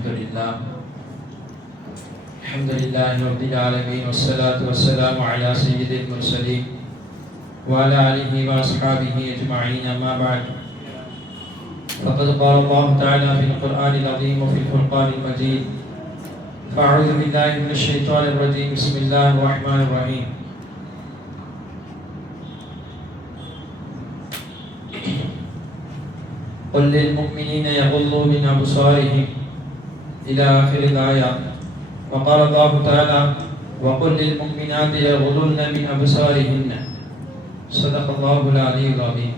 الحمد لله رب العالمين والصلاة والسلام على سيد المرسلين وعلى آله وأصحابه أجمعين أما بعد فقد قال الله تعالى في القرآن العظيم وفي الفرقان المجيد فأعوذ بالله من الشيطان الرجيم بسم الله الرحمن الرحيم قل للمؤمنين يغضوا من أبصارهم إلى آخر الآية وقال الله تعالى وقل للمؤمنات يغضن من أبصارهن صدق الله العلي العظيم.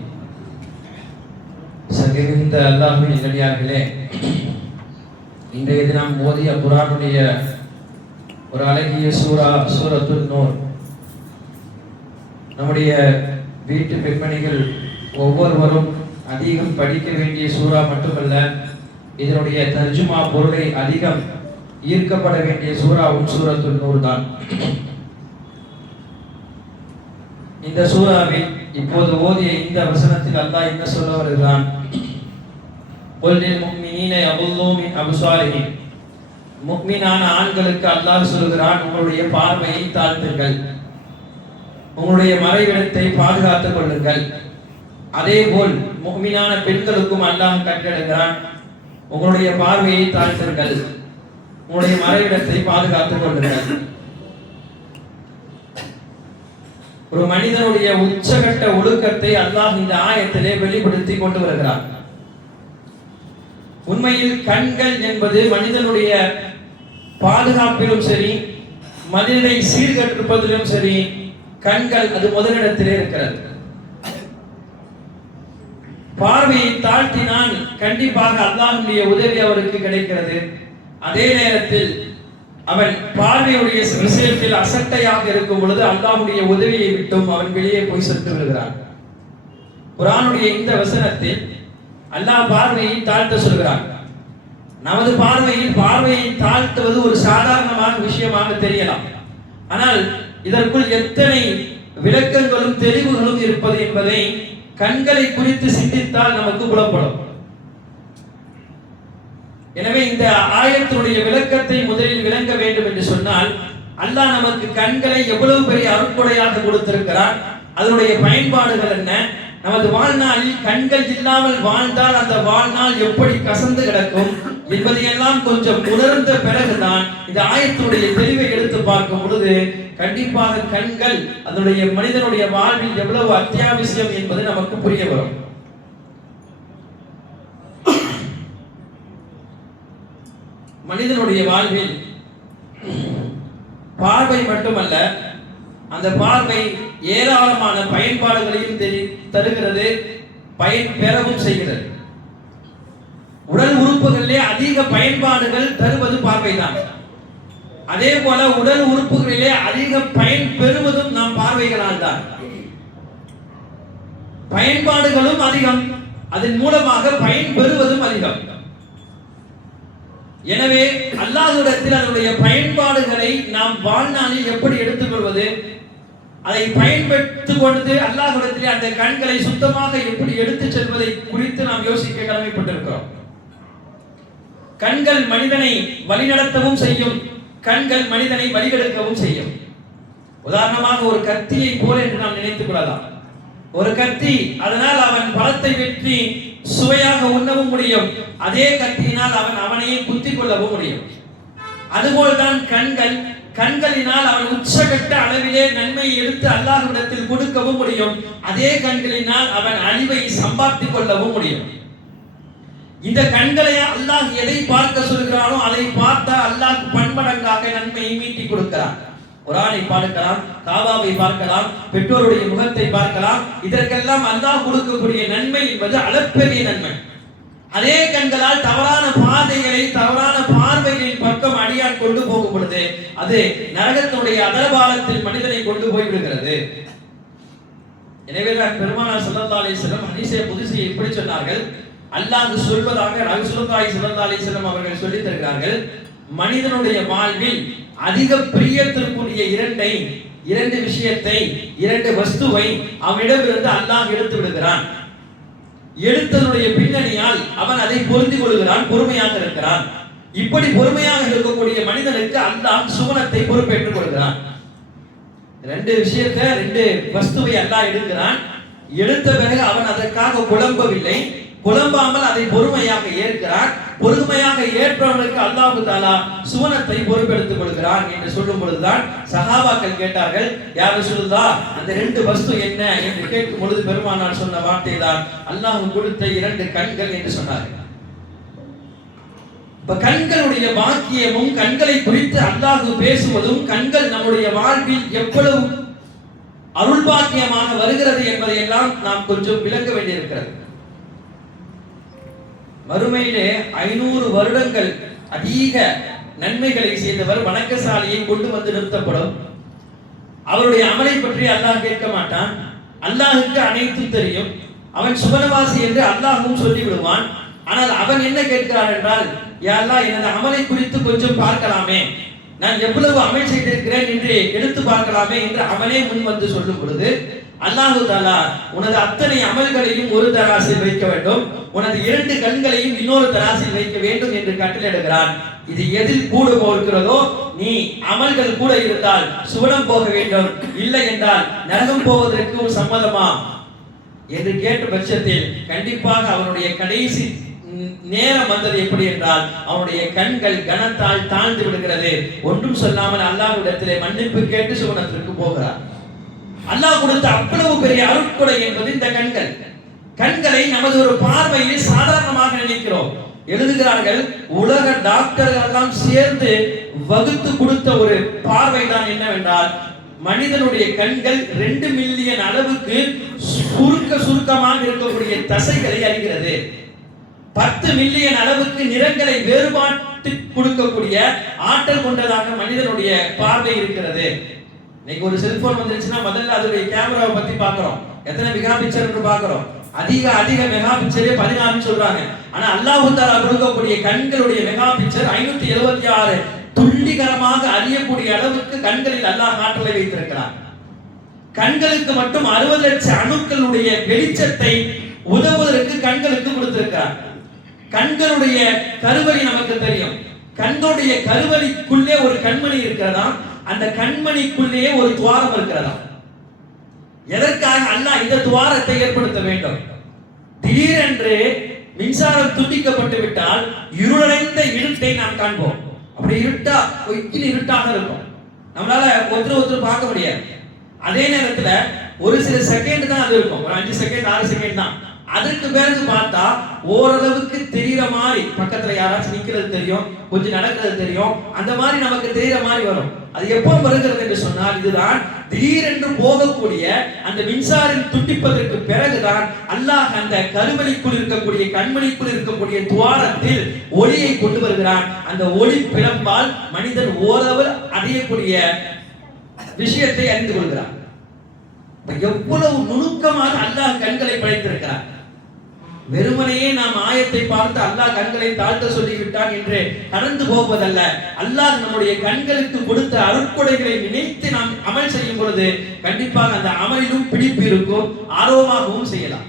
சகிர்ந்த அல்லாஹ்வின் நல்லடியார்களே, இன்றைய தினம் ஓதிய குர்ஆனுடைய ஒரு அழகிய சூரத்துன் நூர். நம்முடைய வீட்டு பெண்மணிகள் ஒவ்வொருவரும் அதிகம் படிக்க வேண்டிய சூரா மட்டுமல்ல, இதனுடைய தர்ஜுமா பொருளை அதிகம் ஈர்க்கப்பட வேண்டிய சூராவும் சூரத்துன் நூர் தான். இந்த சூராவில் இப்போது ஓதிய இந்த வசனத்தில் அல்லாஹ் என்ன சொல்ல வருகிறான்? குல் லில் முஃமினீன யகுல்லூ மின் அப்சாரிஹிம். முஃமினான ஆண்களுக்கு அல்லாஹ் சொல்கிறான், உங்களுடைய பார்வையை தாழ்த்துங்கள், உங்களுடைய மறைவிடத்தை பாதுகாத்துக் கொள்ளுங்கள். அதேபோல் முஃமினான பெண்களுக்கும் அல்லாஹ் கட்டளையிடுகிறான், உங்களுடைய பார்வையை தாழ்த்துங்கள், உங்களுடைய மறைவிடத்தை பாதுகாத்துக் கொள்ளுங்கள். ஒரு மனிதனுடைய உச்சகட்ட ஒழுக்கத்தை அல்லாஹ் இந்த ஆயத்திலே வெளிப்படுத்தி கொண்டு வருகிறார். உண்மையில் கண்கள் என்பது மனிதனுடைய பாதுகாப்பிலும் சரி, மனிதனை சீர்கட்டிருப்பதிலும் சரி, கண்கள் அது முதலிடத்திலே இருக்கிறது. பார்வையை தாழ்த்தினால் கண்டிப்பாக அல்லாஹ்வுடைய உதவி அவருக்கு கிடைக்கிறது. அதே நேரத்தில் அவன் பார்வையுடைய விஷயத்தில் அசட்டையாக இருக்கும் பொழுது அல்லாஹ்வுடைய உதவியை விட்டும் அவன் வெளியே போய் சென்று விடுகிறான். குர்ஆனுடைய இந்த வசனத்தில் அல்லாஹ் பார்வையை தாழ்த்த சொல்கிறான். நமது பார்வையை தாழ்த்துவது ஒரு சாதாரணமான விஷயமாக தெரியலாம். ஆனால் இதற்குள் எத்தனை விளக்கங்களும் தெளிவுகளும் இருப்பது என்பதை கண்களை குறித்து சிந்தித்தால் நமக்கு புலப்படும். எனவே இந்த ஆயத்தினுடைய விளக்கத்தை முதலில் விளங்க வேண்டும் என்று சொன்னால், அல்லாஹ் நமக்கு கண்களை எவ்வளவு பெரிய அருட்கொடையாக கொடுத்திருக்கிறார், அதனுடைய பயன்பாடுகள் என்ன, நமது வாழ்நாளில் கண்கள் இல்லாமல் வாழ்ந்தால் அந்த வாழ்நாள் எப்படி கசந்து கிடக்கும் என்பதையெல்லாம் கொஞ்சம் உணர்ந்த பிறகுதான் இந்த ஆயத்தினுடைய தெளிவை எடுத்து பார்க்கும் பொழுது கண்டிப்பாக கண்கள் அதனுடைய மனிதனுடைய வாழ்வில் எவ்வளவு அத்தியாவசியம் என்பது நமக்கு புரிய வரும். மனிதனுடைய வாழ்வில் பார்வை மட்டுமல்ல, அந்த பார்வை ஏராளமான பயன்பாடுகளையும் தருகிறது, பயன் பெறவும் செய்கிறது. உடல் உறுப்புகளிலே அதிக பயன்பாடுகள் தருவது பார்வைதான். அதே போல உடல் உறுப்புகளிலே அதிக பயன் பெறுவதும் நம் பார்வைகளால் தான். பயன்பாடுகளும் அதிகம், அதன் மூலமாக பயன் பெறுவதும் அதிகம். எனவே அல்லாஹ்விடத்தில் அதனுடைய பயன்பாடுகளை நாம் வாழ்நாளில் எப்படி எடுத்துக்கொள்வது, அதை பயன்படுத்திக் கொண்டு அல்லாஹ்விடத்தில் அந்த கண்களை சுத்தமாக எப்படி எடுத்துச் செல்வதை குறித்து நாம் யோசிக்க கடமைப்பட்டிருக்கிறோம். கண்கள் மனிதனை வழிநடத்தவும் செய்யும், கண்கள் மனிதனை வழிகெடுக்கவும் செய்யும். உதாரணமாக ஒரு கத்தியை போல என்று நாம் நினைத்துக் கொள்ளலாம். ஒரு கத்தி, அதனால் அவன் பழத்தை வெட்டி சுவையாக உண்ணவும் முடியும், அதே கத்தியினால் அவன் அவனையே குத்திக் கொள்ளவும் முடியும். அதுபோல்தான் கண்களினால் அவன் உச்சகட்ட அளவிலே நன்மையை எடுத்து அல்லாஹ்விடத்தில் கொடுக்கவும் முடியும், அதே கண்களினால் அவன் அழிவை சம்பாதித்துக் கொள்ளவும் முடியும். இந்த கண்களை அல்லாஹ் எதை பார்க்க சொல்கிறானோ அதை பார்த்தா அல்லாஹ் பன்மடங்காக நன்மையை மீட்டி கொடுக்கிறான். குர்ஆனை பார்க்கலாம், காபாவை பார்க்கலாம், பெற்றோருடைய முகத்தை பார்க்கலாம். இதற்கெல்லாம் அல்லாஹ் கொடுக்கக்கூடிய நன்மை என்பது அளப்பெரிய நன்மை. அதே கண்களால் தவறான பாதைகளை, தவறான பார்வைகளின் பக்கம் அடியான் கொண்டு போகும் பொழுது அது நரகத்தினுடைய அதலபாலத்தில் மனிதனை கொண்டு போய் விடுகிறது. எனவேதான் பெருமானார் ஸல்லல்லாஹு அலைஹி வஸல்லம் ஹதீஸே குத்ஸி இப்படி சொன்னார்கள். அல்லாஹ் சொல்வதாக ரசூலுல்லாஹி ஸல்லல்லாஹு அலைஹி வஸல்லம் அவர்கள் சொல்லித் தருகிறார்கள், மனிதனுடைய வாழ்வில் அதிக பிரியத்திற்குரிய இரண்டு விஷயத்தை, இரண்டு வஸ்துவை அவனிடமிருந்து அல்லாஹ் எடுத்து விடுகிறான். எடுத்ததுடைய பின்னணியால் அவன் அதை பொருந்திக் கொள்கிறான், பொறுமையாக இருக்கிறான். இப்படி பொறுமையாக இருக்கக்கூடிய மனிதனுக்கு அல்லாஹ் சுவனத்தை பொறுப்பேற்றுக் கொள்கிறான். ரெண்டு விஷயத்தை, ரெண்டு வஸ்துவை அல்லாஹ் எடுக்கிறான். எடுத்த பிறகு அவன் அதற்காக புலம்பவில்லை, புலம்பாமல் அதை பொறுமையாக ஏற்கிறான். பொறுமையாக ஏற்றவனுக்கு அல்லாஹ் தஆலா சுவனத்தை பொறுப்பெடுத்துக் கொள்கிறான் என்று சொல்லும் பொழுதுதான் சஹாபாக்கள் கேட்டார்கள், யார் ரசூலுல்லாஹ், அந்த ரெண்டு வஸ்து என்ன என்று கேட்கும் பொழுது பெருமானார் சொன்ன வார்த்தை தான் அல்லாஹ் கொடுத்த இரண்டு கண்கள் என்று சொன்னார்கள். இப்ப கண்களுடைய வாக்கியமும் கண்களை குறித்து அல்லாஹ் பேசுவதும் கண்கள் நம்முடைய வாழ்வில் எவ்வளவு அருள்பாக்கியமாக வருகிறது என்பதை எல்லாம் நாம் கொஞ்சம் விளங்க வேண்டியிருக்கிறது. மறுமையிலே 500 வருடங்கள் அதிக நன்மைகளை செய்தவர் வணக்கசாலியை கொண்டு வந்து நிறுத்தப்படும். அவருடைய அமலை பற்றி அல்லாஹ் கேட்க மாட்டான். அல்லாஹுக்கு அனைத்தும் தெரியும். அவன் சுவனவாசி என்று அல்லாஹும் சொல்லிவிடுவான். ஆனால் அவன் என்ன கேட்கிறான் என்றால், யா அல்லாஹ், எனது அமலை குறித்து கொஞ்சம் பார்க்கலாமே, நான் எவ்வளவு அமல் செய்திருக்கிறேன் என்று எடுத்து பார்க்கலாமே என்று அவனே முன் வந்து சொல்லும் பொழுது அல்லாஹ் தஆலா உனது அத்தனை அமல்களையும் ஒரு தராசில் வைக்க வேண்டும், உனது 2 கண்களையும் இன்னொரு தராசில் வைக்க வேண்டும் என்று கட்டளையிடுகிறான். இது எதில் கூட போகிறதோ, நீ அமல்கள் கூட இருந்தால் சுவனம் போக வேண்டும், இல்லை என்றால் நரகம் போவதற்கு ஒரு சம்மதமா என்று கேட்ட பட்சத்தில் கண்டிப்பாக அவனுடைய கடைசி நேரம் வந்தது எப்படி என்றால் அவனுடைய கண்கள் கனத்தால் தாழ்ந்து விடுகிறது. ஒன்றும் சொல்லாமல் அல்லாஹ்விடத்திலே மன்னிப்பு கேட்டு சுவனத்திற்கு போகிறார். அல்லாஹ் கொடுத்த அவ்வளவு பெரிய அருட்கொடை என்பது இந்த கண்கள். கண்களை நமது ஒரு பார்வையில் சாதாரணமாக நினைக்கிறோம். எழுதுகிறார்கள், உலக டாக்டர்கள் எல்லாம் சேர்ந்து வகுத்து கொடுத்த ஒரு பார்வை தான் என்னவென்றால், மனிதனுடைய கண்கள் 2 மில்லியன் அளவுக்கு சுருக்கமாக இருக்கக்கூடிய தசைகளை அறிகிறது. 10 மில்லியன் அளவுக்கு நிறங்களை வேறுபாட்டு கொடுக்கக்கூடிய ஆற்றல் கொண்டதாக மனிதனுடைய பார்வை இருக்கிறது. இன்னைக்கு ஒரு செல்போன் வந்துருச்சுன்னா முதல்ல அதோடைய கேமராவை பத்தி பார்க்கிறோம், எத்தனை மெகா பிக்சர் என்று பார்க்கிறோம். அதிக மெகா பிக்சரே 14 சொல்றாங்க. ஆனா அல்லாஹ் தஆலா கொடுக்கக்கூடிய கண்களுடைய மெகா பிக்சர் 576 துல்லிகரமாக அறியக்கூடிய அளவுக்கு கண்களில் அல்லாஹ் ஆற்றலை வைத்திருக்கிறார். கண்களுக்கு மட்டும் 60 லட்சம் அணுக்களுடைய வெளிச்சத்தை உதவுவதற்கு கண்களுக்கு கொடுத்திருக்கிறார். கண்களுடைய கருவழி நமக்கு தெரியும். கண்களுடைய கருவழிக்குள்ளே ஒரு கண்மணி இருக்கிறதா, அந்த கண்மணிக்குள்ளேயே ஒரு துவாரம் இருக்கிறதா. எதற்காக அல்லாஹ் இந்த துவாரத்தை ஏற்படுத்த வேண்டும்? திடீரென்று மின்சாரம் துண்டிக்கப்பட்டு விட்டால் இருளடைந்த இருட்டை நாம் காண்போம். அப்படி இருட்டா கொய்க்கின் இருட்டாக இருக்கும், நம்மளால ஒருத்தர் பார்க்க முடியாது. அதே நேரத்துல ஒரு சில செகண்ட் தான் அது இருக்கும், ஒரு 5 செகண்ட் 6 செகண்ட் தான். அதுக்கு பிறகு பார்த்தா ஓரளவுக்கு தெரியற மாதிரி, பக்கத்துல யாராச்சும் நிக்கிறது தெரியும், கொஞ்சம் நடக்கிறது தெரியும், அந்த மாதிரி நமக்கு தெரியற மாதிரி வரும். அது எப்போ வருகிறது என்று சொன்னால், இதுதான் திடீரென்று போகக்கூடிய அந்த மின்சாரம் துண்டிப்பதற்கு பிறகுதான் அல்லாஹ் அந்த கருவழிக்குள் இருக்கக்கூடிய கண்மணிக்குள் இருக்கக்கூடிய துவாரத்தில் ஒளியை கொண்டு வருகிறான். அந்த ஒளி பிளம்பால் மனிதன் ஓரளவு அடையக்கூடிய விஷயத்தை அறிந்து கொள்கிறான். எவ்வளவு நுணுக்கமாக அல்லாஹ் கண்களை படைத்திருக்கிறார். வெறுமனையே நாம் ஆயத்தை பார்த்து அல்லாஹ் கண்களை தாழ்த்த சொல்லிவிட்டான் என்று கடந்து போவதல்ல. அல்லாஹ் நம்முடைய கண்களுக்கு கொடுத்த அருட்கொடைகளை நினைத்து நாம் அமல் செய்யும் பொழுது கண்டிப்பாக அந்த அமலிலும் பிடிப்பு இருக்கும், ஆர்வமாகவும் செய்யலாம்.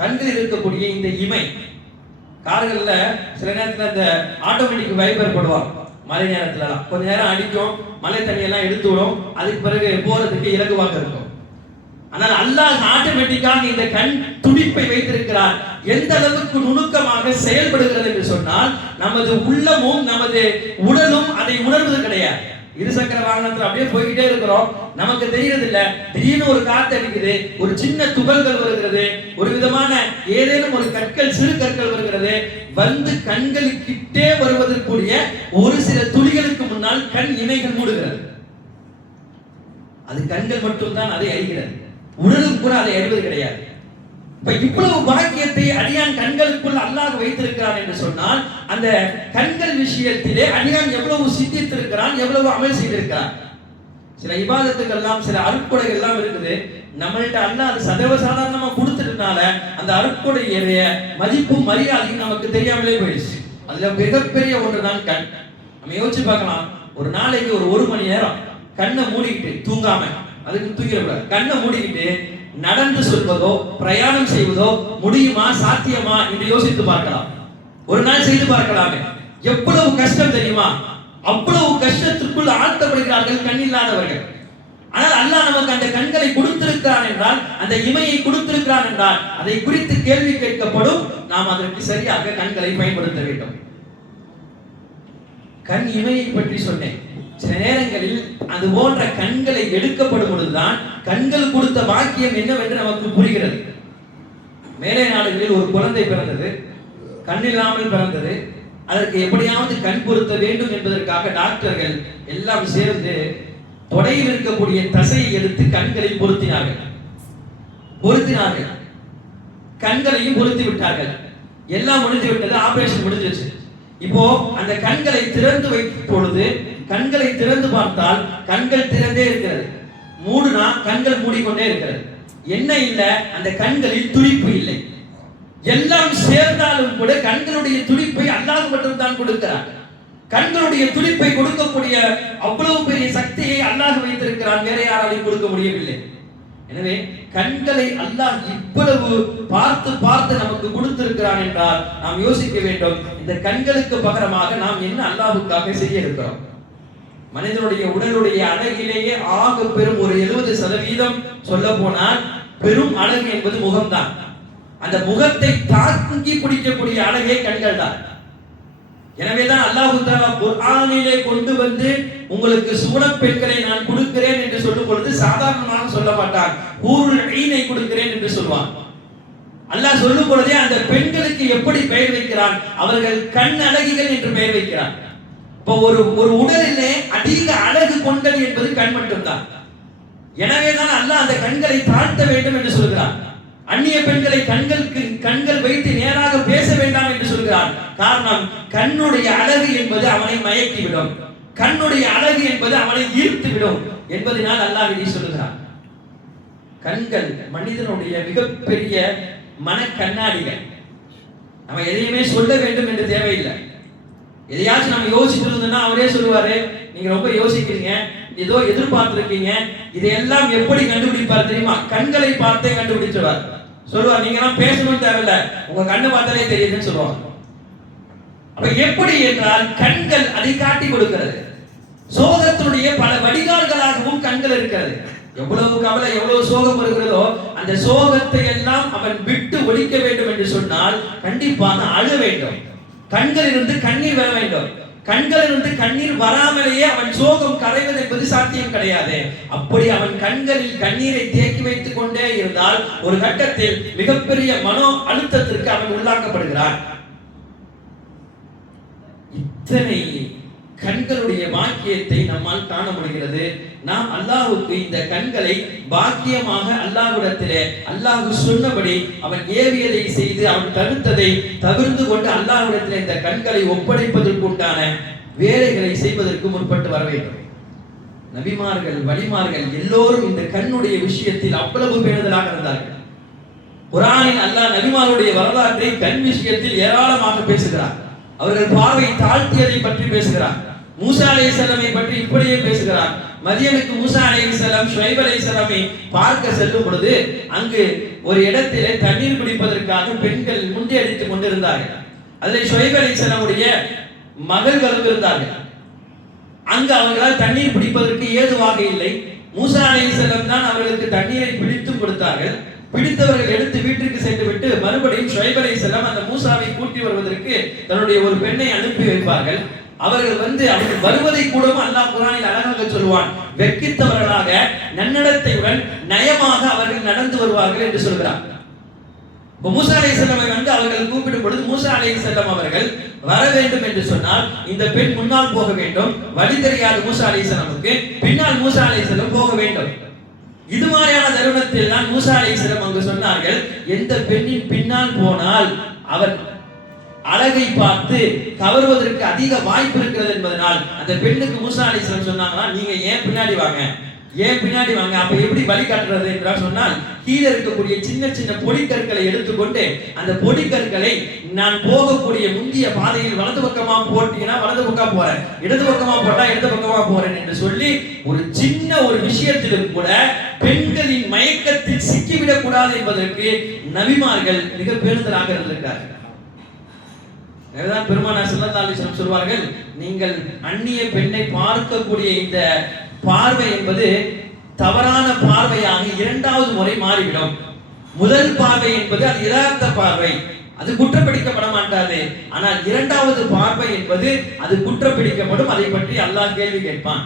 கண்களில் இருக்கக்கூடிய இந்த இமை, கார்கள்ல சில நேரத்தில் இந்த ஆட்டோமேட்டிக் வைப்பர் போடுவாங்க. மழை நேரத்துல கொஞ்ச நேரம் அடிக்கும், மழை தண்ணியெல்லாம் எடுத்து விடும், அதுக்கு பிறகு போறதுக்கு இலகுவாக இருக்கும். ஆனால் அல்லாஹ் ஆட்டோமேட்டிக்காக இந்த கண் துடிப்பை வைத்திருக்கிறார். எந்த அளவுக்கு நுணுக்கமாக செயல்படுகிறது என்று சொன்னால், நமது உள்ளமும் நமது உடலும் அதை உணர்வது கிடையாது. இருசக்கர வாகனத்துல அப்படியே போய்கிட்டே இருக்கிறோம், நமக்கு தெரியறது இல்ல. திடீர்னு ஒரு காத்து அடிக்குது, ஒரு சின்ன துகள்கள் வருகிறது, ஒரு விதமான ஏதேனும் ஒரு கற்கள், சிறு கற்கள் வருகிறது, வந்து கண்களுக்கிட்டே வருவதற்குரிய ஒரு சில துளிகளுக்கு முன்னால் கண் இமைகள் மூடுகிறது. அது கண்கள் மட்டும்தான் அதை அறிகிறது, உடலும் கூட அதை அறிவது கிடையாது. இவ்வளவு பாக்கியத்தை அடியான் கண்களுக்குள் அல்லாஹ் வைத்திருக்கிறான் என்று சொன்னால், அந்த கண்கள் விஷயத்திலே அடியான் எவ்வளவு சிந்தித்திருக்கிறான், எவ்வளவு அமல் செய்திருக்கிறான். சில இபாதத்துக்கெல்லாம் சில அருட்கொடைகள் எல்லாம் இருக்குது, நம்மள்ட்ட அல்லாஹ் அது சர்வசாதாரணமா கொடுத்ததுனால அந்த அருட்கொடையுடைய மதிப்பும் மரியாதையும் நமக்கு தெரியாமலே போயிடுச்சு. அதுல மிகப்பெரிய ஒன்றுதான் கண். நம்ம யோசிச்சு பார்க்கலாம், ஒரு நாளைக்கு ஒரு மணி நேரம் கண்ணை மூடிக்கிட்டு தூங்காம, அதுக்கு தூங்கிடக்கூடாது, கண்ணை மூடிக்கிட்டு நடந்து சொல்வதோ பிரயாணம் செய்வதோ முடியுமா, சாத்தியமா என்று யோசித்து பார்க்கலாம். ஒரு நாள் செய்து பார்க்கலாமே. எவ்வளவு கஷ்டம் தெரியுமா? அவ்வளவு கஷ்டத்திற்குள் ஆழ்த்தப்படுகிறார்கள் கண் இல்லாதவர்கள். ஆனால் அல்லாஹ் நமக்கு அந்த கண்களை கொடுத்திருக்கிறான் என்றால், அந்த இமையை கொடுத்திருக்கிறான் என்றால், அதை குறித்து கேள்வி கேட்கப்படும். நாம் அதற்கு சரியாக கண்களை பயன்படுத்த வேண்டும். கண் இமையை பற்றி சொன்னேன். சில நேரங்களில் அது போன்ற கண்களை எடுக்கப்படும் பொழுதுதான் கண்கள் கொடுத்த பாக்கியம் என்னவென்று நமக்கு புரிகிறது. மேலை நாடுகளில் ஒரு குழந்தை பிறந்தது, கண் இல்லாமல் பிறந்தது. அதற்கு எப்படியாவது கண் பொருத்த வேண்டும் என்பதற்காக டாக்டர்கள் எல்லாம் சேர்ந்து தொடையில் இருக்கக்கூடிய தசையை எடுத்து கண்களில் பொருத்தினார்கள். கண்களையும் பொருத்தி விட்டார்கள். எல்லாம் முடிஞ்சு விட்டது, ஆபரேஷன் முடிஞ்சிருச்சு. இப்போ அந்த கண்களை திறந்து வைக்கும் பொழுது கண்களை திறந்து பார்த்தால் கண்கள் திறந்தே இருக்கிறது, மூடுனா கண்கள் மூடிக்கொண்டே இருக்கிறது. என்ன இல்லை, அந்த கண்களில் துடிப்பு இல்லை. எல்லாம் சேர்ந்தாலும் கூட கண்களுடைய துடிப்பை அல்லாஹ் மட்டும் தான் கொடுக்கிறார். கண்களுடைய துடிப்பை கொடுக்கக்கூடிய அவ்வளவு பெரிய சக்தியை அல்லாஹ் வைத்திருக்கிறான், வேற யாராலையும் கொடுக்க முடியவில்லை. எனவே கண்களை அல்லாஹ் இவ்வளவு பார்த்து பார்த்து நமக்கு கொடுத்திருக்கிறான் என்றால் நாம் யோசிக்க வேண்டும், இந்த கண்களுக்கு பகரமாக நாம் என்ன அல்லாஹ்வுக்காக செய்ய இருக்கிறோம். மனிதனுடைய உடலுடைய அழகிலேயே ஆக பெரும் ஒரு 70% சொல்ல போனால் பெரும் அழகு என்பது முகம்தான். அந்த முகத்தை தாங்கி பிடிக்கக்கூடிய அழகே கண்கள் தான். எனவேதான் அல்லாஹ் தஆலா குர்ஆனிலே கொண்டு வந்து உங்களுக்கு சுவனப் பெண்களை நான் கொடுக்கிறேன் என்று சொல்லும் பொழுது சாதாரணமாக சொல்ல மாட்டான், ஹூருல் ஈனை கொடுக்கிறேன் என்று சொல்வான். அல்லாஹ் சொல்லும் பொழுதே அந்த பெண்களுக்கு எப்படி பெயர் வைக்கிறான், அவர்கள் கண் அழகிகள் என்று பெயர் வைக்கிறான். இப்போ ஒரு உடலிலே அதிக அழகு கொண்டது என்பது கண் மட்டும்தான். எனவேதான் அல்லாஹ் அந்த கண்களை தாழ்த்த வேண்டும் என்று சொல்கிறான். அந்நிய பெண்களை கண்கள் வைத்து நேராக பேச வேண்டாம் என்று சொல்கிறான். காரணம், கண்ணுடைய அழகு என்பது அவனை மயக்கிவிடும், கண்ணுடைய அழகு என்பது அவனை ஈர்த்துவிடும் என்பதனால் அல்லாஹ் இதை சொல்கிறான். கண்கள் மனிதனுடைய மிகப்பெரிய மன கண்ணாடிகள். நம்ம எதையுமே சொல்ல வேண்டும் என்று தேவையில்லை. எதையாச்சும் நம்ம யோசிச்சுட்டு இருந்தோம்னா அவரே சொல்லுவாரு, நீங்க ரொம்ப யோசிக்கிறீங்க, ஏதோ எதிர்பார்த்திருக்கீங்க, இதையெல்லாம் எப்படி கண்டுபிடிப்பார் தெரியுமா? கண்களை பார்த்தே கண்டுபிடிச்சிருவார். சொல்லுவார், நீங்க எல்லாம் பேசணும் தேவையில்லை, உங்க கண்ணை பார்த்தாலே தெரியுதுன்னு சொல்லுவாங்க. அப்ப எப்படி என்றால் கண்கள் அதை காட்டி கொடுக்கிறது. சோகத்தினுடைய பல வடிகால்களாகவும் கண்கள் இருக்கிறது. எவ்வளவு கவலை, எவ்வளவு சோகம் வருகிறதோ அந்த சோகத்தை எல்லாம் அவன் விட்டு ஒழிக்க வேண்டும் என்று சொன்னால் கண்டிப்பாக அழ வேண்டும். கண்களிலிருந்து கண்ணீர் வர வேண்டும். கண்களிலிருந்து கண்ணீர் வராமலேயே அவன் சோகம் கரைவது என்பது சாத்தியம் கிடையாது. அப்படி அவன் கண்களில் கண்ணீரை தேக்கி வைத்துக் கொண்டே இருந்தால் ஒரு கட்டத்தில் மிகப்பெரிய மனோ அழுத்தத்திற்கு அவன் உள்ளாக்கப்படுகிறான். இத்தனை கண்களுடைய பாக்கியத்தை நம்மால் காண முடிகிறது. நாம் அல்லாஹ்வுக்கு இந்த கண்களை பாக்கியமாக அல்லாஹ்விடத்திலே அல்லாஹ் சொன்னபடி அவன் ஏவியதை செய்து அவன் தடுத்ததை தவிர்த்து கொண்டு அல்லாஹ்விடத்திலே இந்த கண்களை ஒப்படைப்பதற்குண்டான வேலைகளை செய்வதற்கு முற்பட்டு வர வேண்டும். நபிமார்கள், வலிமார்கள் எல்லோரும் இந்த கண்ணுடைய விஷயத்தில் அவ்வளவு பேணுதலாக இருந்தார்கள். குர்ஆனில் அல்லாஹ் நபிமாருடைய வரலாற்றை கண் விஷயத்தில் ஏராளமாக பேசுகிறார். அவர்கள் பார்வை தாழ்த்தியதை பற்றி பேசுகிறார். மூசா அலைஹிஸ்ஸலாமை பற்றி இப்படியே பேசுகிறார். மதியனுக்கு மூசா அலைஹிஸ்ஸலாம் ஷுவைப் அலைஹிஸ்ஸலாமை பார்க்க செல்லும் பொழுது அங்கு ஒரு இடத்திலே தண்ணீர் குடிப்பதற்காக பெண்கள் முந்தி அடித்துக் கொண்டிருந்தார்கள். அதில் ஷுவைப் அலைஹிஸ்ஸலாமுடைய மகள்களும் இருந்தார்கள். அங்கு அவர்களால் தண்ணீர் பிடிப்பதற்கு ஏதுவாக இல்லை. மூசா அலைஹிஸ்ஸலாம் தான் அவர்களுக்கு தண்ணீரை பிடித்து கொடுத்தார்கள். பிடித்தவர்கள் எடுத்து வீட்டிற்கு சென்று விட்டு மறுபடியும் ஷுவைப் அலைஹிஸ்ஸலாம் அந்த மூசாவை கூட்டி வருவதற்கு தன்னுடைய ஒரு பெண்ணை அனுப்பி வைப்பார்கள். அவர்கள் அவர்கள் வருவதை கூட அல்லாஹ் குர்ஆனில் அழகாக சொல்வான், வெட்கித்தவர்களாக நன்னடத்தையுடன் நயமாக அவர்கள் நடந்து வருவார்கள் என்று சொல்கிறார். மூசா அலைஹிஸ்ஸலாமை அவர்கள் கூப்பிடும் பொழுது மூசா அலைஹிஸ்ஸலாம் அவர்கள் வர வேண்டும் என்று சொன்னால் இந்த பெண் முன்னால் போக வேண்டும். வழி தெரியாத மூசா அலைஹிஸ்ஸலாமுக்கு பின்னால் மூசா அலைஹிஸ்ஸலாம் போக வேண்டும். இது மாதிரியான தருணத்தில் தான் மூசா அலைஹிஸ்ஸலாம் அங்கு சொன்னார்கள், எந்த பெண்ணின் பின்னால் போனால் அவர் அழகை பார்த்து கவருவதற்கு அதிக வாய்ப்பு இருக்கிறது என்பதனால் அந்த பெண்ணுக்கு மூசா அலைஹிஸ்ஸலாம் சொன்னாங்களா, நீங்க ஏன் பின்னாடி வாங்க, ஏன் பின்னாடி வாங்க. அப்ப எப்படி வழிகாட்டுறது என்றால் சொன்னால், கீழே இருக்கக்கூடிய சின்ன சின்ன பொடிக்கற்களை எடுத்துக்கொண்டு அந்த பொடிக்கற்களை நான் போகக்கூடிய முந்திய பாதையில் வலது பக்கமா போட்டீங்கன்னா வலது பக்கம் போறேன், இடது பக்கமா போட்டா இடது பக்கமா போறேன் என்று சொல்லி ஒரு சின்ன ஒரு விஷயத்திலும் கூட பெண்களின் மயக்கத்தில் சிக்கிவிடக் கூடாது என்பதற்கு நபிமார்கள் மிக பேணுதலாக இருந்திருக்கிறார்கள். இதுதான் பெருமானார் ஸல்லல்லாஹு அலைஹி வஸல்லம் சொல்வார்கள், நீங்கள் அந்நிய பெண்ணை பார்க்கக்கூடிய இந்த பார்வை என்பது தவறான பார்வையாக இரண்டாவது முறை மாறிவிடும். முதல் பார்வை என்பது அது யதார்த்த பார்வை, அது குற்றப்பிடிக்கப்பட மாட்டாது. ஆனால் இரண்டாவது பார்வை என்பது அது குற்றப்பிடிக்கப்படும். அதை பற்றி அல்லாஹ் கேள்வி கேட்பான்.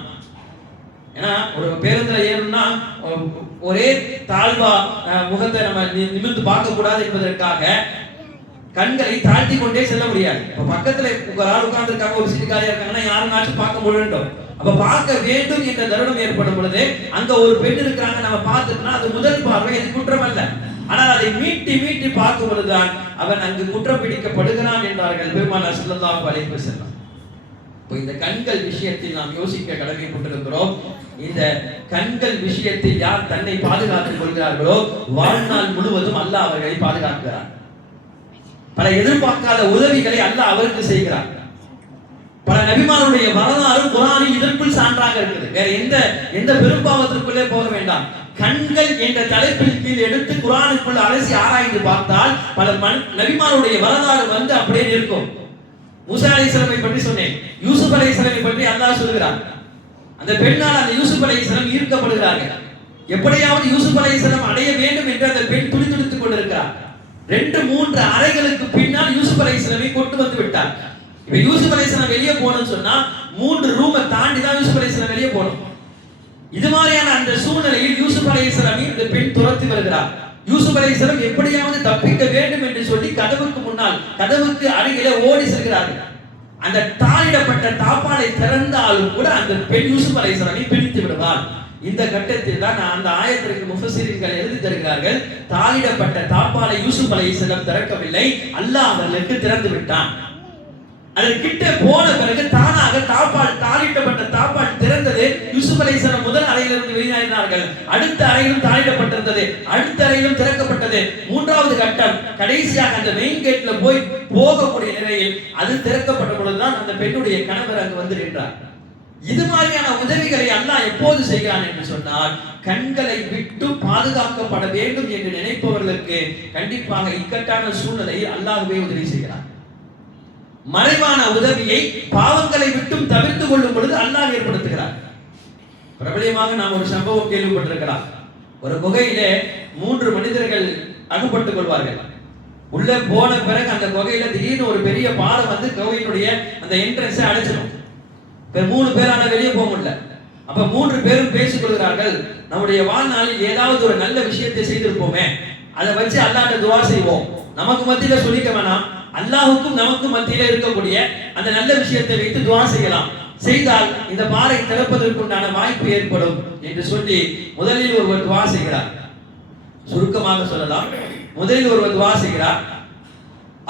ஏன்னா ஒரு பேருந்துல ஏறணும்னா ஒரே தாழ்வா முகத்தை நம்ம நிமிர்ந்து பார்க்க கூடாது என்பதற்காக கண்களை தாழ்த்தி கொண்டே செல்ல முடியாது. இப்ப பக்கத்துல ஒரு ஆள் உட்கார்ந்து இருக்காங்க, ஒரு சீட்டு காலியா இருக்காங்கன்னா யாருனாச்சும் பார்க்க முடியும். அப்ப பார்க்க வேண்டும் என்ற தருணம் ஏற்படும் பொழுது அங்க ஒரு பெண் இருக்கிறாங்க, நம்ம பார்த்துட்டோம்னா அது முதல் பார்வை, அது குற்றம் அல்ல. ஆனால் அதை மீட்டி மீட்டி பார்க்கும் பொழுதுதான் அவன் அங்கு குற்றம் பிடிக்கப்படுகிறான் என்றார்கள் பெருமானார் ஸல்லல்லாஹு அலைஹி வஸல்லம். இந்த கண்கள் விஷயத்தில் நாம் யோசிக்க கடமைப்பட்டிருக்கிறோம். இந்த கண்கள் விஷயத்தில் யார் தன்னை பாதுகாத்துக் கொள்கிறார்களோ வாழ்நாள் முழுவதும் அல்லாஹ் அவர்களை பாதுகாக்கிறார். பல எதிர்பார்க்காத உதவிகளை அல்லாஹ் அவருக்கு செய்கிறார். பல நபிமாருடைய வரலாறு குர்ஆனில் இதற்குள் சான்றாக இருக்குது. வேற எந்த பெரும்பாவத்திற்குள்ளே போக வேண்டாம். கண்கள் என்ற தலைப்பின் கீழ் எடுத்து குர்ஆனுக்குள் அலசி ஆராய்ந்து பார்த்தால் பல நபிமாருடைய வரலாறு வந்து அப்படியே இருக்கும். மூசா அலைஹிஸ்ஸலாமை பற்றி சொன்னேன். யூசுப் அலைஹிஸ்ஸலாமை பற்றி அல்லாஹ் சொல்கிறார். அந்த பெண்ணால் அந்த யூசுப் அலைஹிஸ்ஸலாம் ஈர்க்கப்படுகிறார்கள். எப்படியாவது யூசுப் அலைஹிஸ்ஸலாம் அடைய வேண்டும் என்று அந்த பெண் துடிதுடித்துக் கொண்டிருக்கிறார். 2-3 அறைகளுக்கு பின்னால் யூசுப் அலைஹிஸ்ஸலாமை கொண்டு வந்து விட்டார். இப்ப யூசுப் அலைஹிஸ்ஸலாம் வெளியே போகணும்னு சொன்னா 3 ரூமை தாண்டி தான் யூசுப் அலைஹிஸ்ஸலாம் வெளியே போகணும். இது மாதிரியான அந்த சூழ்நிலையில் யூசுப் அலைஹிஸ்ஸலாமை இந்த பெண் துரத்தி வருகிறார். யூசுப் அலைஹிஸ்ஸலாம் எப்படியாவது தப்பிக்க வேண்டும் என்று சொல்லி கதவுக்கு அருகிலே ஓடி செல்கிறார்கள். அந்த தாளிடப்பட்ட தாப்பாலை திறந்தாலும் கூட அந்த பெண் யூசுப் அலைஹிஸ்ஸலாமை பிடித்து விடுவார். இந்த கட்டத்தில் தான் அந்த ஆயத்திற்கு முஃபஸ்ஸிரீன்கள் எழுதி தருகிறார்கள், தாளிடப்பட்ட தாப்பாலை யூசுப் அலைஹிஸ்ஸலாம் திறக்கவில்லை, அல்லாஹ் அவர்களுக்கு திறந்து விட்டான். அதற்கிட்ட போன பிறகு தானாக தாளிடப்பட்ட தாப்பால் திறந்தது. யூசுப் அலைஹிஸ்ஸலாம் முதல் அறையிலிருந்து வெளியேறினார்கள். அடுத்த அறையிலும் தாளிடப்பட்டிருந்தது, அடுத்த அறையிலும் திறக்கப்பட்டது. 3வது கட்டம் கடைசியாக அந்த மெயின் கேட்ல போகக்கூடிய நிலையில் அது திறக்கப்பட்ட பொழுதுதான் அந்த பெண்ணுடைய கணவர் அங்கு வந்து நின்றார். இது மாதிரியான உதவிகளை அல்லாஹ் எப்போது செய்கிறான் என்று சொன்னால், கண்களை விட்டு பாதுகாக்கப்பட வேண்டும் என்று நினைப்பவர்களுக்கு கண்டிப்பாக இக்கட்டான சூழ்நிலையில் அல்லாஹ்வே உதவி செய்கிறார். மறைவான உதவியை பாவங்களை விட்டும் தவிர்த்து கொள்ளும் பொழுது அல்லாஹ் ஏற்படுத்துகிறார். பிரபலியமாக நாம் ஒரு சம்பவம் கேள்விப்பட்டிருக்கலாம். ஒரு குகையிலே 3 மனிதர்கள் அகப்பட்டுக் கொள்வார்கள். உள்ள போன பிறகு அந்த குகையில திடீர்னு ஒரு பெரிய பாலம் வந்து குகையினுடைய அந்த என்ட்ரன்ஸை அடைச்சிடும். 3 பேரான வெளியே போக முடியல. அப்ப 3 பேரும் பேசிக் கொள்கிறார்கள், நம்முடைய வாழ்நாளில் ஏதாவது ஒரு நல்ல விஷயத்தை செய்திருப்போமே, அதை வச்சு அல்லாஹ்ட்ட துஆ செய்வோம். நமக்கு மத்தியில சொல்லிக்க வேணாம், அல்லாஹ்வுக்கும் நமக்கும் மத்தியில இருக்கக்கூடிய அந்த நல்ல விஷயத்தை வைத்து துஆ செய்யலாம். செய்தால் இந்த பாறை திறப்பதற்குண்டான வாய்ப்பு ஏற்படும் என்று சொல்லி முதலில் ஒருவர் துஆ செய்கிறார். சுருக்கமாக சொல்லலாம், முதலில் ஒருவர் துஆ செய்கிறார்.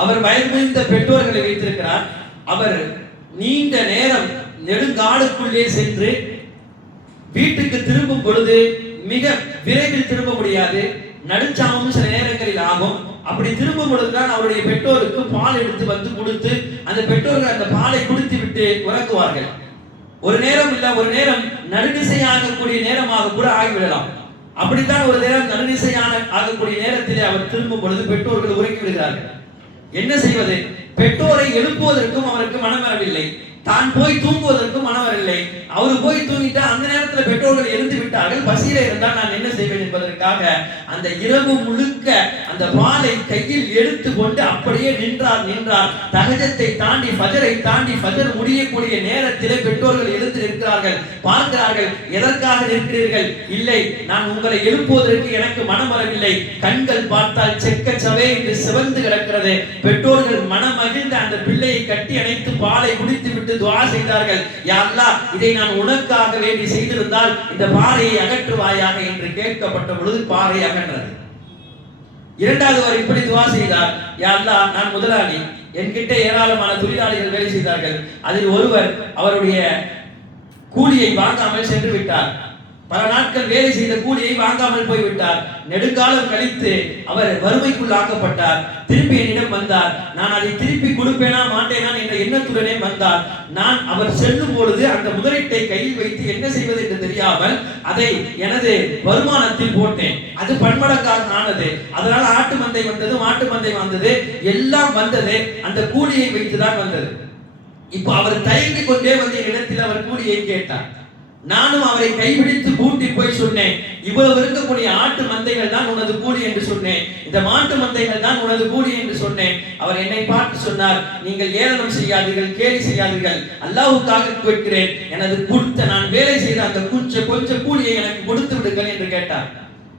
அவர் வயதுமுதிர்ந்த பெற்றோர்களை வைத்திருக்கிறார். அவர் நீண்ட நேரம் நெடுங்காடுக்குள்ளே சென்று வீட்டுக்கு திரும்பும் பொழுது மிக விரைவில் திரும்ப முடியாது, நடுச்சாமம் சில நேரங்களில் ஆகும். அப்படி திரும்பும் பொழுதுதான் அவருடைய பெற்றோருக்கு பால் எடுத்து வந்து கொடுத்து அந்த பெற்றோர்கள் அந்த பாலை குடித்து விட்டு உறங்குவார்கள். ஒரு நேரம் இல்ல, ஒரு நேரம் நடுநிசையாகக்கூடிய நேரமாக கூட ஆகிவிடலாம். அப்படித்தான் ஒரு நேரம் நடுநிசையான ஆகக்கூடிய நேரத்திலே அவர் திரும்பும் பொழுது பெற்றோர்கள் உறங்கி விடுகிறார்கள். என்ன செய்வது? பெற்றோரை எழுப்புவதற்கும் அவருக்கு மனம் வரவில்லை, தான் போய் தூங்குவதற்கும் மனம் வரவில்லை. அவரு போய் தூங்கிட்டா அந்த நேரத்தில் பெற்றோர்கள் எழுந்து விட்டார்கள், பசியில இருந்தால் நான் என்ன செய்வேன் என்பதற்காக அந்த இரவு முழுக்க அந்த பாலை கையில் எடுத்து கொண்டு அப்படியே நின்றார். தஹஜத்தை தாண்டி ஃபஜர் முடியக்கூடிய நேரத்திலே பெற்றோர்கள் எழுந்து நிற்கிறார்கள். பார்க்கிறார்கள், எதற்காக நிற்கிறீர்கள்? இல்லை, நான் உங்களை எழுப்புவதற்கு எனக்கு மனம் வரவில்லை. கண்கள் பார்த்தால் செக்கச்சவே என்று சிவந்து கிடக்கிறது. பெற்றோர்கள் மனமகிழ்ந்த அந்த பிள்ளையை கட்டி அணைத்து பாலை குடித்து விட்டு துஆ செய்தார்கள், யா அல்லாஹ், இதை நான் உனக்காக வேண்டி செய்திருந்தால் இந்த பாறையை அகற்றுவாயாக என்று கேட்கப்பட்ட பொழுது பாறை அகன்றது. இரண்டாவது அவர் இப்படி துஆ செய்தார், யா அல்லாஹ், நான் முதலாளி, என்கிட்ட ஏராளமான தொழிலாளிகள் வேலை செய்தார்கள். அதில் ஒருவர் அவருடைய கூலியை வாங்காமல் சென்று விட்டார். பல நாட்கள் வேலை செய்த கூலியை வாங்காமல் போய்விட்டார். நெடுங்காலம் கழித்து அவர் வறுமைக்குள் ஆக்கப்பட்டார். திருப்பி என்னிடம் வந்தார். நான் அதை திருப்பி கொடுப்பேனா மாட்டேனா என்ற எண்ணத்துடனே வந்தார். நான் அவர் செல்லும் பொழுது அந்த முதலீட்டை கையில் வைத்து என்ன செய்வது என்று தெரியாமல் அதை எனது வருமானத்தில் போட்டேன். அது பன்மடங்காக ஆனது. அதனால ஆட்டு மந்தை வந்தது, மாட்டு மந்தை வந்தது, எல்லாம் வந்தது அந்த கூலியை வைத்துதான் வந்தது. இப்போ அவர் தயங்கிக் கொண்டே வந்து இடத்தில் அவர் கூலியை கேட்டார். நானும் அவரை கைபிடித்து கூட்டி போய் சொன்னேன், இவ்வளவு இருக்கக்கூடிய ஆட்டு மந்தைகள் தான் உனது கூலி என்று சொன்னேன், இந்த மாட்டு மந்தைகள் தான் உனது கூலி என்று சொன்னேன். அவர் என்னை பார்த்து சொன்னார், நீங்கள் ஏளனம் செய்யாதீர்கள், கேலி செய்யாதீர்கள், அல்லாஹ்வுக்காக கேட்கிறேன், எனது கொடுத்த நான் வேலை செய்த அந்த கொஞ்சம் கூலியை எனக்கு கொடுத்து விடுங்கள் என்று கேட்டார்.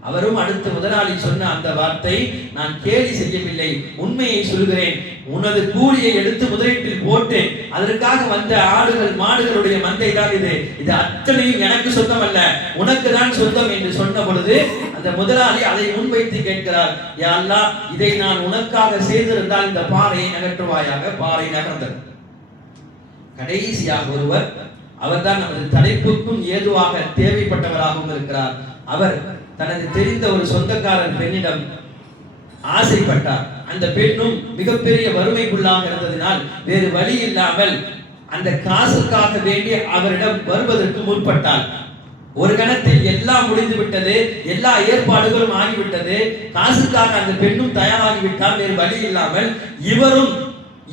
அவரும் அடுத்த முதலாளி சொன்ன அந்த வார்த்தை, நான் கேலி செய்யவில்லை, உண்மையை சொல்கிறேன், உனது கூலியை எடுத்து முதலீட்டில் போட்டு அதற்காக வந்த ஆடுகள் மாடுகளுடைய மந்தை தான் இது அத்தனையும் எனக்கு சொந்தம் அல்ல, உனக்கு தான் சொந்தம் என்று சொன்ன பொழுது அந்த முதலாளி அதை முன்வைத்து கேட்கிறார், யா அல்லாஹ், இதை நான் உனக்காக செய்திருந்தால் இந்த பாறையை நகற்றுவாயாக. பாறை நகர்ந்தது. கடைசியாக ஒருவர், அவர்தான் நமது தலைப்புக்கும் ஏதுவாக தேவைப்பட்டவராகவும் இருக்கிறார். அவர் தனது தெரிந்த ஒரு சொந்தக்காரர் பெண்ணிடம் ஆசைப்பட்டார். அந்த பெண்ணும் மிகப்பெரிய வறுமைக்குள்ளாக இருந்ததினால் வேறு வழி இல்லாமல் அந்த காசுக்காக வேண்டி அவரிடம் வருவதற்கு முற்பட்டாள். ஒரு கணத்தில் எல்லாம் முடிந்து விட்டது, எல்லா ஏற்பாடுகளும் ஆகிவிட்டது, காசுக்காக அந்த பெண்ணும் தயாராகிவிட்டால் வேறு வழி இல்லாமல் இவரும்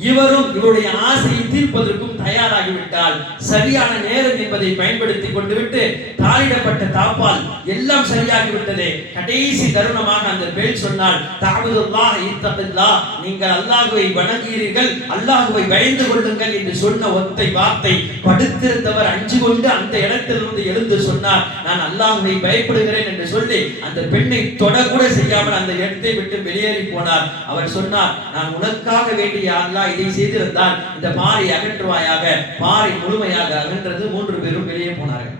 இவருடைய ஆசையை தீர்ப்பதற்கும் தயாராகிவிட்டால் சரியான நேரம் என்பதை பயன்படுத்தி கொண்டு விட்டு தாளிடப்பட்ட தாப்பால் எல்லாம் சரியாகிவிட்டது. கடைசி தருணமாக அந்த பெண் சொன்னால், தஅபுதுல்லாஹ் இத்தகில்லாஹ், நீங்கள் அல்லாஹ்வை வணங்குகிறீர்கள், அல்லாஹ்வை பயந்து கொள்ளுங்கள் என்று சொன்ன ஒற்றை வார்த்தை படுத்திருந்தவர் அஞ்சு கொண்டு அந்த இடத்திலிருந்து எழுந்து சொன்னார், நான் அல்லாஹ்வை பயப்படுகிறேன் என்று சொல்லி அந்த பெண்ணை தொடக்கூட செய்யாமல் அந்த இடத்தை விட்டு வெளியேறி போனார். அவர் சொன்னார், நான் உனக்காக வேண்டிய அல்லாஹ் இதை செய்திருந்தால் இந்த பாறை அகற்றுவாயாக. பாறை முழுமையாக அகன்றது. 3 பேரும் வெளியே போனார்கள்.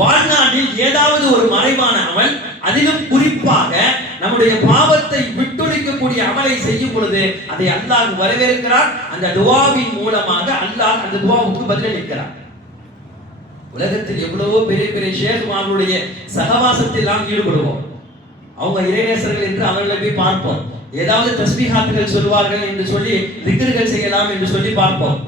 வாழ்நாட்டில் ஏதாவது ஒரு மறைவான அமல், அதிலும் குறிப்பாக நம்முடைய பாவத்தை விட்டொழிக்கக்கூடிய அமலை செய்யும் பொழுது அதை அல்லாஹ் வரவேற்கிறார். அந்த துஆவின் மூலமாக அல்லாஹ் அந்த துஆவுக்கு பதிலளிக்கிறார். உலகத்தில் எவ்வளவோ பெரிய பெரிய ஷேக்மார்களுடைய சகவாசத்தில் நாம் ஈடுபடுவோம். அவங்க இறைநேசர்கள் என்று அவர்களை போய் பார்ப்போம். ஏதாவது தஸ்பீஹாத்துகள் சொல்வார்கள் என்று சொல்லி திக்ருகள் செய்யலாம் என்று சொல்லி பார்ப்போம்.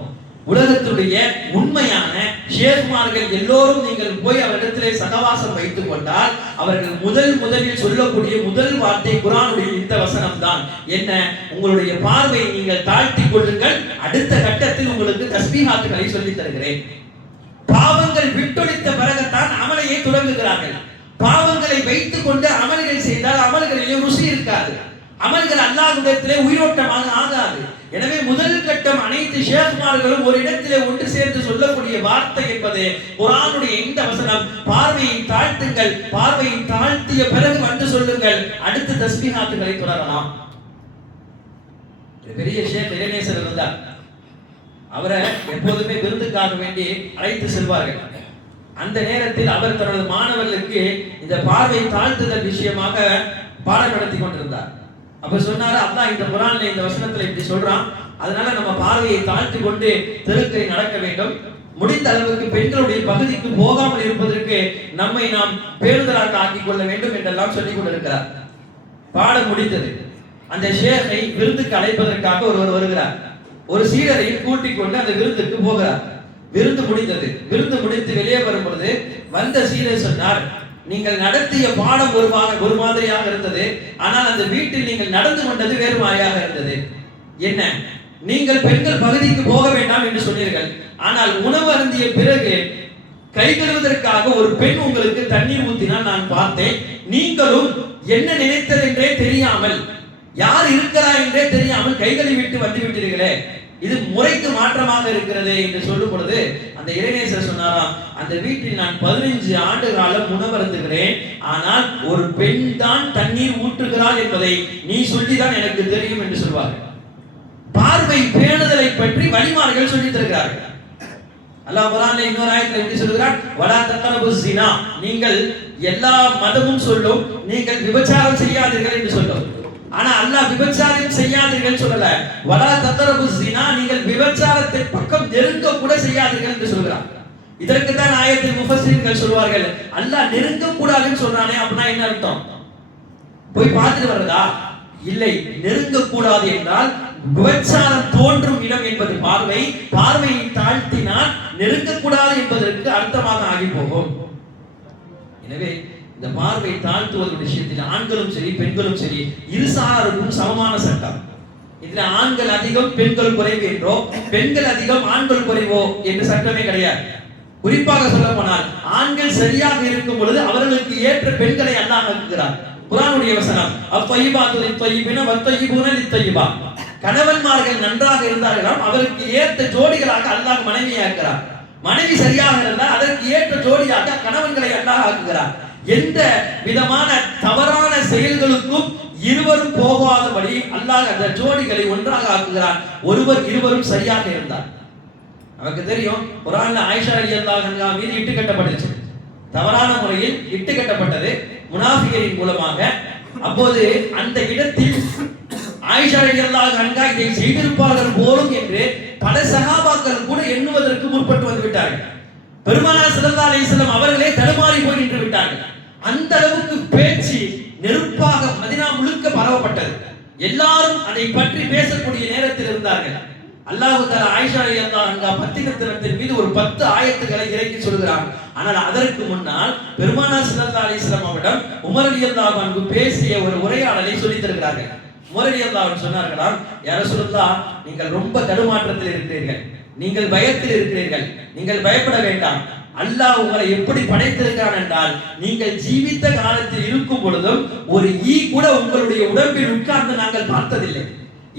உலகத்துடைய உண்மையான ஷேக்மார்கள் எல்லோரும் நீங்கள் போய் அவரிடத்திலே சகவாசம் வைத்துக் கொண்டால் அவர்கள் முதலில் சொல்லக்கூடிய முதல் வார்த்தை குர்ஆனுடைய இந்த வசனம் தான். என்ன? உங்களுடைய பார்வையை நீங்கள் தாழ்த்திக் கொள்ளுங்கள், அடுத்த கட்டத்தில் உங்களுக்கு தஸ்பீஹாத்துகளை சொல்லித் தருகிறேன். பாவங்கள் விட்டொழித்த பிறகுதான் அமலையை தொடங்குகிறார்கள். பாவங்களை வைத்துக் கொண்டு அமல்கள் செய்தால் அமல்களிலே ருசி இருக்காது, அமல்கள் அல்லாஹ்விடத்திலே உயிரோட்டமாக ஆகாது. எனவே முதல் கட்டம் அனைத்து ஷேக்மார்களும் ஒரு இடத்திலே ஒன்று சேர்ந்து சொல்லக்கூடிய வார்த்தை என்பது குர்ஆனுடைய இந்த வசனம், பார்வையை தாழ்த்துங்கள், பார்வையை தாழ்த்திய பிறகு வந்து சொல்லுங்கள், அடுத்து தஸ்பீஹாத்துகளை தொடரலாம். பெரிய ஷேக் இறைநேசர் இருந்தார். அவரை எப்போதுமே விருந்துக்காக வேண்டி அழைத்து செல்வார்கள். அந்த நேரத்தில் அவர் தனது மாணவர்களுக்கு இந்த பார்வை தாழ்த்துதல் விஷயமாக பாடம் நடத்தி கொண்டிருந்தார். அப்ப சொன்னாரு, அல்லாஹ் இந்த குர்ஆன்ல இந்த வசனத்துல இப்படி சொல்றான், அதனால நம்ம பார்வையை தாழ்த்தி கொண்டு தெருக்கை நடக்க வேண்டும், முடிந்த அளவுக்கு பெண்களுடைய பகுதிக்கு போகாமல் இருப்பதற்கு நம்மை நாம் பேருதலாக ஆக்கிக் கொள்ள வேண்டும் என்றெல்லாம் சொல்லிக் கொண்டிருக்கிறார். பாடம் முடிந்தது. அந்த ஷேகை விருந்துக்கு அழைப்பதற்காக ஒருவர் வருகிறார். ஒரு சீடரை கூட்டிக் கொண்டு அந்த விருந்துக்கு போகிறார். விருந்து முடிந்தது. விருந்து முடித்து வெளியே வரும் பொழுது வந்த சீடர் சொன்னார், நீங்கள் நடத்திய பாடம் ஒரு மாதிரியாக இருந்தது, ஆனால் அந்த வீட்டில் நீங்கள் நடந்து கொண்டது வேறு மாதிரியாக இருந்தது. என்ன? நீங்கள் பெண்கள் பகுதிக்கு போக வேண்டாம் என்று சொன்னீர்கள், ஆனால் உணவு அருந்திய பிறகு கை கழுவுவதற்காக ஒரு பெண் உங்களுக்கு தண்ணீர் ஊற்றினால் நான் பார்த்தேன். நீங்களும் என்ன நினைத்தது என்றே தெரியாமல், யார் இருக்கிறா என்றே தெரியாமல் கை கழுவி விட்டு வந்து விட்டீர்களே, இது முறைக்கு மாற்றமாக இருக்கிறது என்று சொல்லும் பொழுது அந்த இறைநேசர் சொன்னாராம், அந்த வீட்டில் நான் 15 ஆண்டு காலம் உணவருந்துகிறேன், ஆனால் ஒரு பெண் தான் தண்ணீர் ஊற்றுகிறாள் என்பதை நீ சொல்லிதான் எனக்கு தெரியும் என்று சொல்வார்கள். பார்வை பேணுதலை பற்றி வழிமார்கள் சொல்லி தருகிறார்கள். அல்லாஹ் குர்ஆன்ல இன்னொரு ஆயத்தில் எப்படி சொல்கிறார், வலா தக்ரபு ஸினா, நீங்கள் எல்லா மதமும் சொல்லும் நீங்கள் விபச்சாரம் செய்யாதீர்கள் என்று சொல்லும். ஆனா அல்லாஹ் விபச்சாரம் செய்யாதீர்கள் சொல்லல, வலா தக்ரபு ஸினா, நீங்கள் விபச்சாரத்தை பக்கம் நெருங்க கூட செய்யாதீர்கள் என்று சொல்கிறார். இதற்கு தான் ஆயத்தில் முஃபஸ்ஸிர்கள் சொல்வார்கள், அல்லாஹ் நெருங்க கூடாதுன்னு சொல்றானே அப்படின்னா என்ன அர்த்தம்? போய் பார்த்துட்டு வர்றதா? இல்லை, நெருங்க கூடாது என்றால் விபச்சாரம் தோன்றும் இடம் என்பது பார்வை, பார்வையை தாழ்த்தினால் நெருங்கக்கூடாது என்பதற்கு அர்த்தமாக ஆகி போகும். எனவே இந்த பார்வை தாழ்த்துவது விஷயத்தில் ஆண்களும் சரி பெண்களும் சரி இருசாருக்கும் சமமான சட்டம். இதுல ஆண்கள் அதிகம் பெண்கள் குறைவு என்றோ, பெண்கள் அதிகம் ஆண்கள் குறைவோ என்று சட்டமே கிடையாது. குறிப்பாக சொல்ல போனால் ஆண்கள் சரியாக இருக்கும் பொழுது அவர்களுக்கு ஏற்ற பெண்களை அல்லாஹ் ஆக்குகிறார். குர்ஆனுடைய வசனம், அத்தய்யிபாத்து லித்தய்யிபின வத்தய்யிபூன லித்தய்யிபா, கணவன்மார்கள் நன்றாக இருந்தார்களாம் அவருக்கு ஏற்ற ஜோடிகளாக அல்லாஹ் மனைவியை ஆக்குகிறார். மனைவி சரியாக இருந்தால் அதற்கு ஏற்ற ஜோடியாக கணவன்களை அல்லாஹ் ஆக்குகிறார். எந்த விதமான தவறான செயல்களுக்கும் இருவரும் போகாதபடி அல்லாஹ் அந்த ஜோடிகளை ஒன்றாக ஆக்குகிறார். ஒருவர் இருவரும் சரியாக இருந்தார். நமக்கு தெரியும், குர்ஆன்ல ஆயிஷா ரலியல்லாஹு அன்ஹா மீது இட்டு கட்டப்பட்டுச்சு. தவறான முறையில் இட்டு கட்டப்பட்டது முனாஃபிகளின் மூலமாக. அப்போது அந்த இடத்தில் ஆயிஷா ரலியல்லாஹு அன்ஹா இதை செய்திருப்பார்கள் போலும் என்று பல சஹாபாக்கள் கூட எண்ணுவதற்கு முற்பட்டு வந்து விட்டார்கள். பெருமானார் ஸல்லல்லாஹு அலைஹி வஸல்லம் அவர்களே தடுமாறி போய் நின்று விட்டார்கள். அந்த அளவுக்கு பேச்சு நெருப்பாக மதீனா முழுக்க பரவப்பட்டது. எல்லாரும் அதை பற்றி பேசக்கூடிய நேரத்தில் இருந்தார்கள். அல்லாஹ் தஆலா ஆயிஷா ரலியல்லாஹு அன்ஹா பத்திரத்தின் மீது ஒரு 10 ஆயத்துக்களை இறக்கி சொல்கிறார். ஆனால் அதற்கு முன்னால் பெருமானார் ஸல்லல்லாஹு அலைஹி வஸல்லம் அவரிடம் உமர் ரலியல்லாஹு அன்ஹு பேசிய ஒரு உரையாடலை சொல்லித் தருகிறார்கள். உமர் ரலியல்லாஹு அன்ஹு சொன்னார்களாம், யா ரசூலுல்லாஹ், நீங்கள் ரொம்ப தடுமாற்றத்தில் இருக்கிறீர்கள், நீங்கள் பயத்தில் இருக்கிறீர்கள், நீங்கள் பயப்பட வேண்டாம். அல்லாஹ் உங்களை எப்படி படைத்திருக்கிறான் என்றால், நீங்கள் ஜீவித்த காலத்தில் இருக்கும் பொழுதும் ஒரு ஈ கூட உங்களுடைய உடம்பில் உட்கார்ந்து நாங்கள் பார்த்ததில்லை.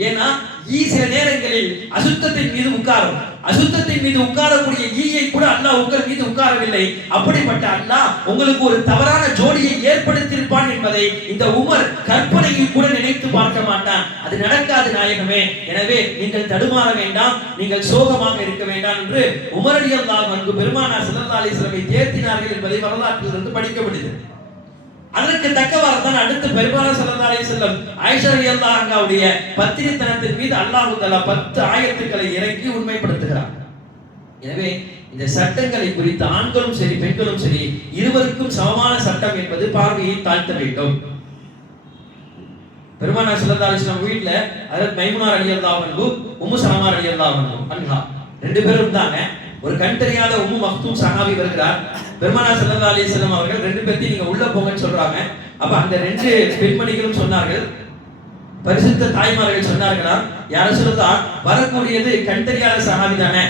ஏன்னா ஈ சில நேரங்களில் அசுத்தத்தின் மீது உட்காரும். அசுத்தத்தின் மீது உட்காரக்கூடிய ஈயை கூட அல்லாஹ் உங்கள் மீது உட்காரவில்லை. அப்படிப்பட்ட அல்லாஹ் உங்களுக்கு ஒரு தவறான ஜோடியை ஏற்படுத்தியிருப்பான் என்பதை இந்த உமர் கற்பனையில் கூட நினைத்து பார்க்க மாட்டான். அது நடக்காது நாயகமே, எனவே நீங்கள் தடுமாற வேண்டாம், நீங்கள் சோகமாக இருக்க வேண்டாம் என்று உமர் ரலியல்லாஹு அன்ஹு பெருமானார் ஸல்லல்லாஹு அலைஹி வஸல்லம் தேற்றினார்கள் என்பதை வரலாற்றிலிருந்து படிக்க முடியுது. அதற்கு தக்கவாறு தான் அடுத்து பெருமானார் ஸல்லல்லாஹு அலைஹி வஸல்லம் ஆயிஷா ரலியல்லாஹு அன்ஹாவுடைய பத்தினித்தனத்தின் மீது அல்லாஹ் தஆலா 10 ஆயத்துக்களை இறக்கி உண்மைப்படுத்துகிறார். எனவே இந்த சட்டங்களை குறித்து ஆண்களும் சரி பெண்களும் சரி இருவருக்கும் சமமான சட்டம் என்பது பார்வையை தாழ்த்த வேண்டும். பெருமானார் ஸல்லல்லாஹு அலைஹி வஸல்லம் வீட்ல ஹஜ்ரத் மைமுனா ரலியல்லாஹு அன்ஹு, உம்மு சலமா ரலியல்லாஹு அன்ஹா ரெண்டு பேரும் இருந்தாங்க. ஒரு கண் தெரியாத உம்மு மக்தூம் சஹாபி வருகிறார். பெருமானார் ஸல்லல்லாஹு அலைஹி வஸல்லம் அவர்கள் ரெண்டு பேர்த்தையும் நீங்க உள்ள போங்கன்னு சொல்றாங்க. அப்ப அந்த ரெண்டு பெண்மணிகளும் சொன்னார்கள், பரிசுத்த தாய்மார்கள் சொன்னார்களா, யா ரசூலுல்லாஹ், வரக்கூடியது கண் தெரியாத சஹாபி தானே,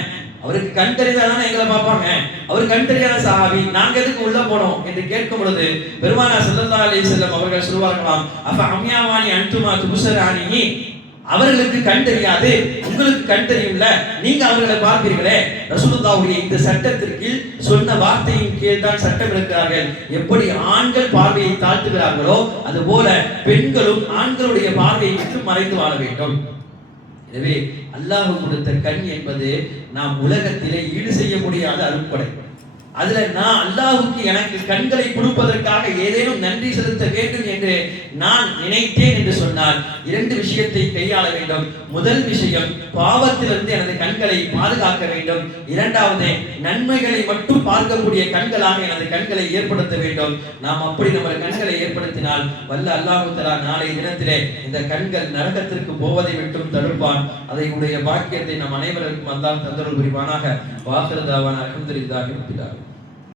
அவருக்கு கண் தெரியாதானே எங்களை பார்ப்பாங்க, அவர் கண் தெரியாத சஹாபி, நாங்க எதுக்கு உள்ள போனோம் என்று கேட்கும் பொழுது பெருமானார் ஸல்லல்லாஹு அலைஹி வஸல்லம் அவர்கள் சொல்வார்களாம், அப்ப அம்யாவானி அன்துமா துபுசரானி, அவர்களுக்கு கண் தெரியாது, உங்களுக்கு கண் தெரியும்ல, நீங்க அவர்களை பார்ப்பீர்களே. ரசூலுல்லாஹ்வுடைய இந்த சட்டத்திற்கு சொன்ன வார்த்தையின் கீழ் தான் சட்டம் இருக்கிறார்கள். எப்படி ஆண்கள் பார்வையை தாழ்த்துகிறார்களோ அதுபோல பெண்களும் ஆண்களுடைய பார்வையை விட்டு மறைந்து வாழ வேண்டும். எனவே அல்லாஹ் கொடுத்த கண் என்பது நாம் உலகத்திலே ஈடு செய்ய முடியாத அருட்கொடை. அதுல நான் அல்லாஹ்வுக்கு எனக்கு கண்களை கொடுப்பதற்காக ஏதேனும் நன்றி செலுத்த வேண்டும் என்று நான் நினைத்தேன் என்று சொன்னால் இரண்டு விஷயத்தை கையாள வேண்டும். முதல் விஷயம், பாவத்திலிருந்து எனது கண்களை பாதுகாக்க வேண்டும். இரண்டாவது, நன்மைகளை மட்டும் பார்க்கக்கூடிய கண்களாக எனது கண்களை ஏற்படுத்த வேண்டும். நாம் அப்படி நம்ம கண்களை ஏற்படுத்தினால் வல்ல அல்லாஹ் தஆலா நாளை தினத்திலே இந்த கண்கள் நரகத்திற்கு போவதை விட்டும் தடுப்பான். அதை உடைய பாக்கியத்தை நம் அனைவருக்கும் அல்லாஹ் தந்தருள் புரிவானாக. வாஹிரு தாவானா அல்ஹம்துலில்லாஹி ரப்பில் ஆலமீன்.